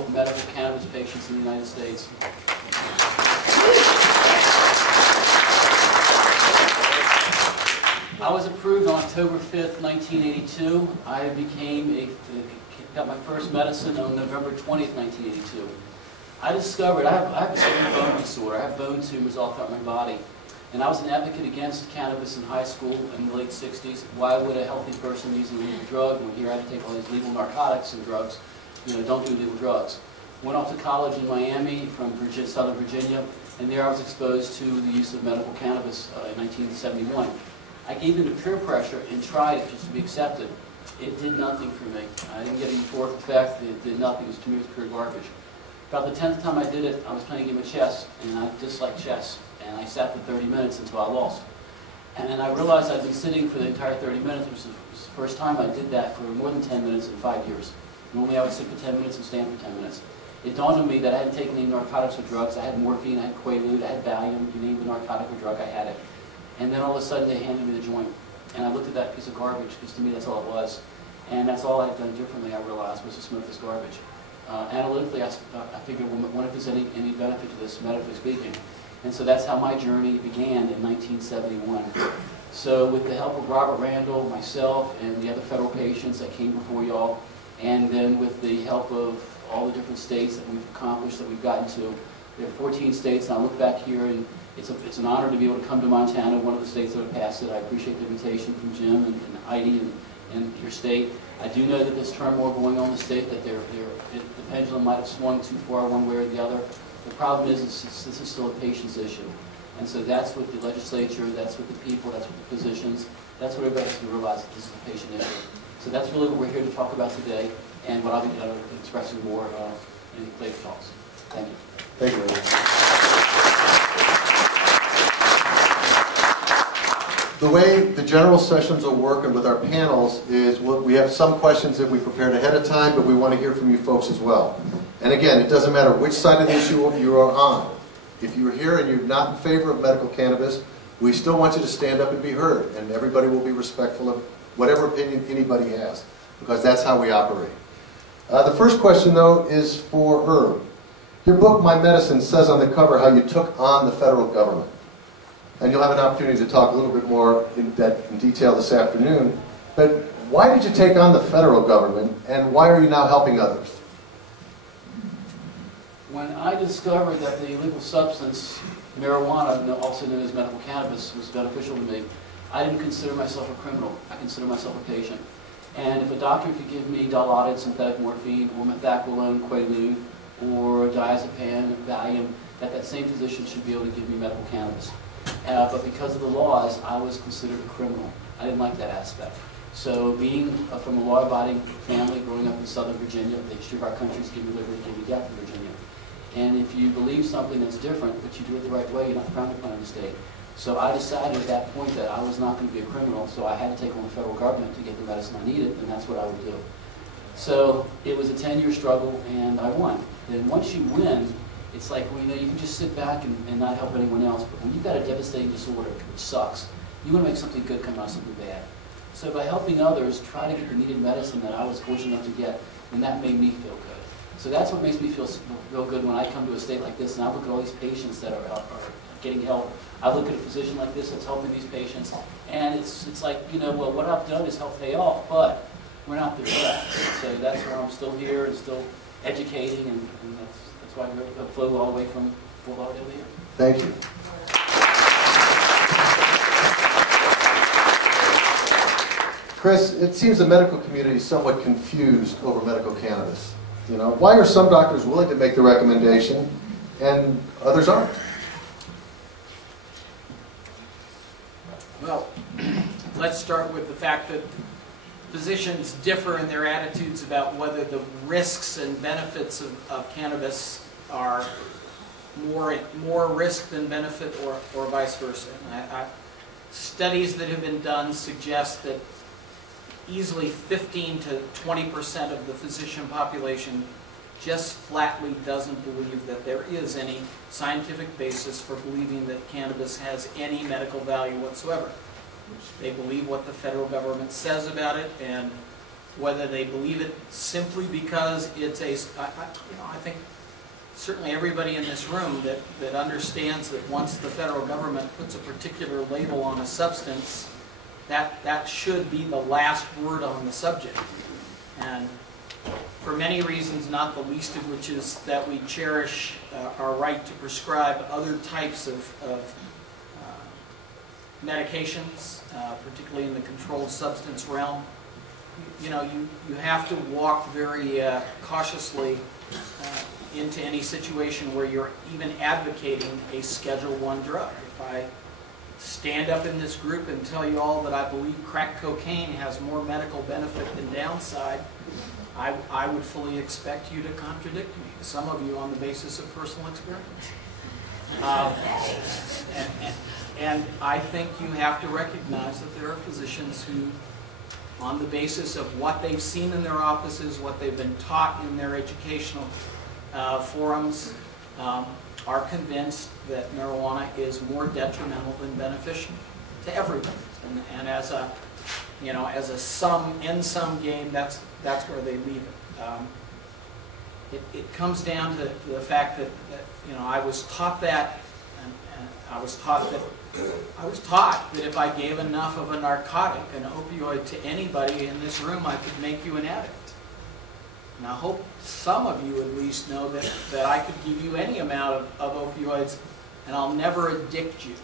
eligible medical cannabis patients in the United States. I was approved on October 5th, 1982. I got my first medicine on November 20th, 1982. I discovered I have a certain bone disorder. I have bone tumors all throughout my body. And I was an advocate against cannabis in high school in the late 60s. Why would a healthy person use a legal drug when here I had to take all these legal narcotics and drugs? You know, don't do legal drugs. Went off to college in Miami from Southern Virginia, and there I was exposed to the use of medical cannabis in 1971. I gave in to peer pressure and tried it just to be accepted. It did nothing for me. I didn't get a euphoric effect. It did nothing. To me, it was pure garbage. About the 10th time I did it, I was playing a game of chess, and I disliked chess. And I sat for 30 minutes until I lost. And then I realized I'd been sitting for the entire 30 minutes, which was the first time I did that for more than 10 minutes in 5 years. Normally I would sit for 10 minutes and stand for 10 minutes. It dawned on me that I hadn't taken any narcotics or drugs. I had morphine, I had Quaalude, I had Valium, you name the narcotic or drug, I had it. And then all of a sudden they handed me the joint. And I looked at that piece of garbage, because to me that's all it was. And that's all I had done differently, I realized, was to smoke this garbage. Analytically, I figured, what if there's any benefit to this, medically speaking? And so that's how my journey began in 1971. So with the help of Robert Randall, myself, and the other federal patients that came before y'all, and then with the help of all the different states that we've accomplished, that we've gotten to, there are 14 states, and I look back here, and it's an honor to be able to come to Montana, one of the states that have passed it. I appreciate the invitation from Jim and Heidi and your state. I do know that there's turmoil going on in the state, that the pendulum might have swung too far one way or the other. The problem is this is still a patient's issue. And so that's with the legislature, that's with the people, that's with the physicians, that's what everybody has to realize, that this is a patient issue. So that's really what we're here to talk about today, and what I'll be expressing more in later talks. Thank you. Thank you. The way the general sessions will work and with our panels is we have some questions that we prepared ahead of time, but we want to hear from you folks as well. And again, it doesn't matter which side of the issue you are on. If you're here and you're not in favor of medical cannabis, we still want you to stand up and be heard, and everybody will be respectful of whatever opinion anybody has, because that's how we operate. The first question, though, is for Irv. Your book, My Medicine, says on the cover how you took on the federal government. And you'll have an opportunity to talk a little bit more in detail this afternoon. But why did you take on the federal government, and why are you now helping others? When I discovered that the illegal substance, marijuana, also known as medical cannabis, was beneficial to me, I didn't consider myself a criminal. I considered myself a patient. And if a doctor could give me Dilaudid synthetic morphine, or methaqualone, Quaalude, or diazepam, Valium, that same physician should be able to give me medical cannabis. But because of the laws, I was considered a criminal. I didn't like that aspect. So being from a law-abiding family, growing up in Southern Virginia, the history of our country is give you liberty, give you death in Virginia. And if you believe something that's different, but you do it the right way, you're not frowned upon in the state. So I decided at that point that I was not going to be a criminal, so I had to take on the federal government to get the medicine I needed, and that's what I would do. So it was a 10-year struggle, and I won. Then once you win, it's like, well, you know, you can just sit back and not help anyone else, but when you've got a devastating disorder, which sucks, you want to make something good come out of something bad. So by helping others try to get the needed medicine that I was fortunate enough to get, and that made me feel good. So that's what makes me feel good when I come to a state like this, and I look at all these patients that are getting help. I look at a physician like this that's helping these patients, and it's like, you know, well, what I've done is help pay off, but we're not there yet. So that's why I'm still here and still educating, and that's why I flew all the way from Fort Lauderdale here. Thank you. Chris, it seems the medical community is somewhat confused over medical cannabis. You know, why are some doctors willing to make the recommendation and others aren't? Well, let's start with the fact that physicians differ in their attitudes about whether the risks and benefits of cannabis are more risk than benefit, or vice versa. Studies that have been done suggest that easily 15 to 20% of the physician population just flatly doesn't believe that there is any scientific basis for believing that cannabis has any medical value whatsoever. They believe what the federal government says about it, and whether they believe it simply because it's a, I think certainly everybody in this room that understands that once the federal government puts a particular label on a substance, that should be the last word on the subject. And for many reasons, not the least of which is that we cherish our right to prescribe other types of medications, particularly in the controlled substance realm. You know, you have to walk very cautiously into any situation where you're even advocating a Schedule I drug. If I stand up in this group and tell you all that I believe crack cocaine has more medical benefit than downside, I would fully expect you to contradict me, some of you on the basis of personal experience. And I think you have to recognize that there are physicians who, on the basis of what they've seen in their offices, what they've been taught in their educational forums, are convinced that marijuana is more detrimental than beneficial to everybody. And as a, you know, as a end-sum game, that's where they leave it. It comes down to the fact that you know, I was taught that, and I was taught that if I gave enough of a narcotic, an opioid, to anybody in this room, I could make you an addict. And I hope some of you at least know that I could give you any amount of opioids and I'll never addict you.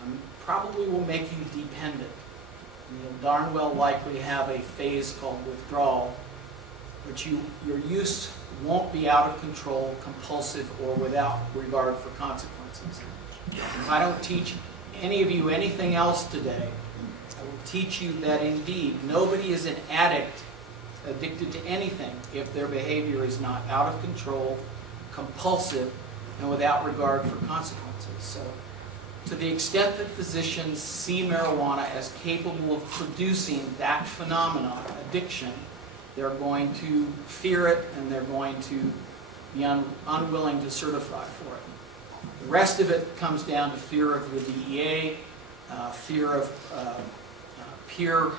I probably will make you dependent. And you'll darn well likely have a phase called withdrawal, but your use won't be out of control, compulsive, or without regard for consequences. If I don't teach any of you anything else today, I will teach you that indeed nobody is an addict, addicted to anything, if their behavior is not out of control, compulsive, and without regard for consequences. So, to the extent that physicians see marijuana as capable of producing that phenomenon, addiction, they're going to fear it and they're going to be unwilling to certify for it. The rest of it comes down to fear of the DEA, fear of peer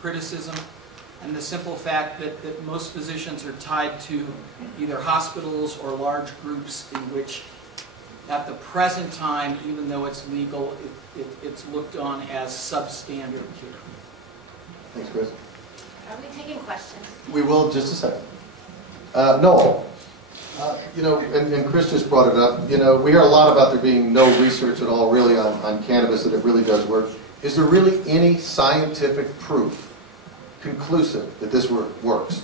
criticism, and the simple fact that most physicians are tied to either hospitals or large groups in which, at the present time, even though it's legal, it's looked on as substandard care. Thanks, Chris. Are we taking questions? We will in just a second. Noel, you know, and Chris just brought it up, you know, we hear a lot about there being no research at all really on cannabis, that it really does work. Is there really any scientific proof, conclusive, that this works?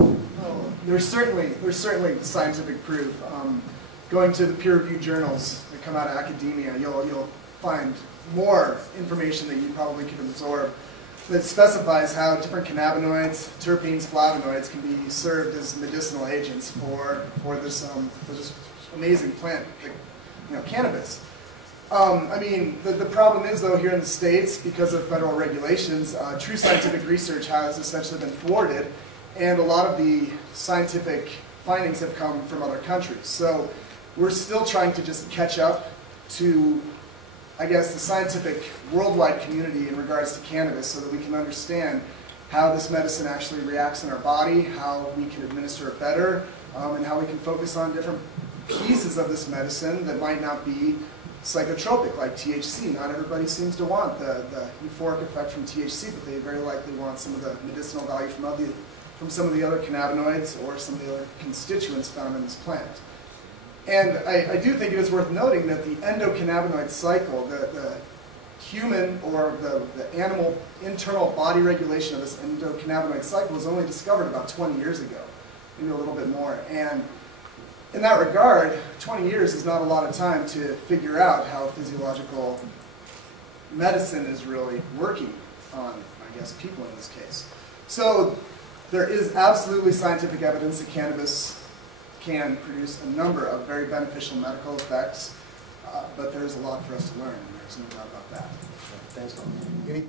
Oh, there's certainly scientific proof. Going to the peer-reviewed journals that come out of academia, you'll find more information that you probably could absorb that specifies how different cannabinoids, terpenes, flavonoids can be served as medicinal agents for this amazing plant, you know, cannabis. I mean, the problem is, though, here in the States, because of federal regulations, true scientific research has essentially been thwarted, and a lot of the scientific findings have come from other countries. So we're still trying to just catch up to, I guess, the scientific worldwide community in regards to cannabis so that we can understand how this medicine actually reacts in our body, how we can administer it better, and how we can focus on different pieces of this medicine that might not be psychotropic, like THC. Not everybody seems to want the euphoric effect from THC, but they very likely want some of the medicinal value from some of the other cannabinoids or some of the other constituents found in this plant. And I do think it is worth noting that the endocannabinoid cycle, the human or the animal internal body regulation of this endocannabinoid cycle was only discovered about 20 years ago, maybe a little bit more. And in that regard, 20 years is not a lot of time to figure out how physiological medicine is really working on, I guess, people in this case. So there is absolutely scientific evidence that cannabis can produce a number of very beneficial medical effects, but there's a lot for us to learn, and there's no doubt about that. Thanks, Noel. Any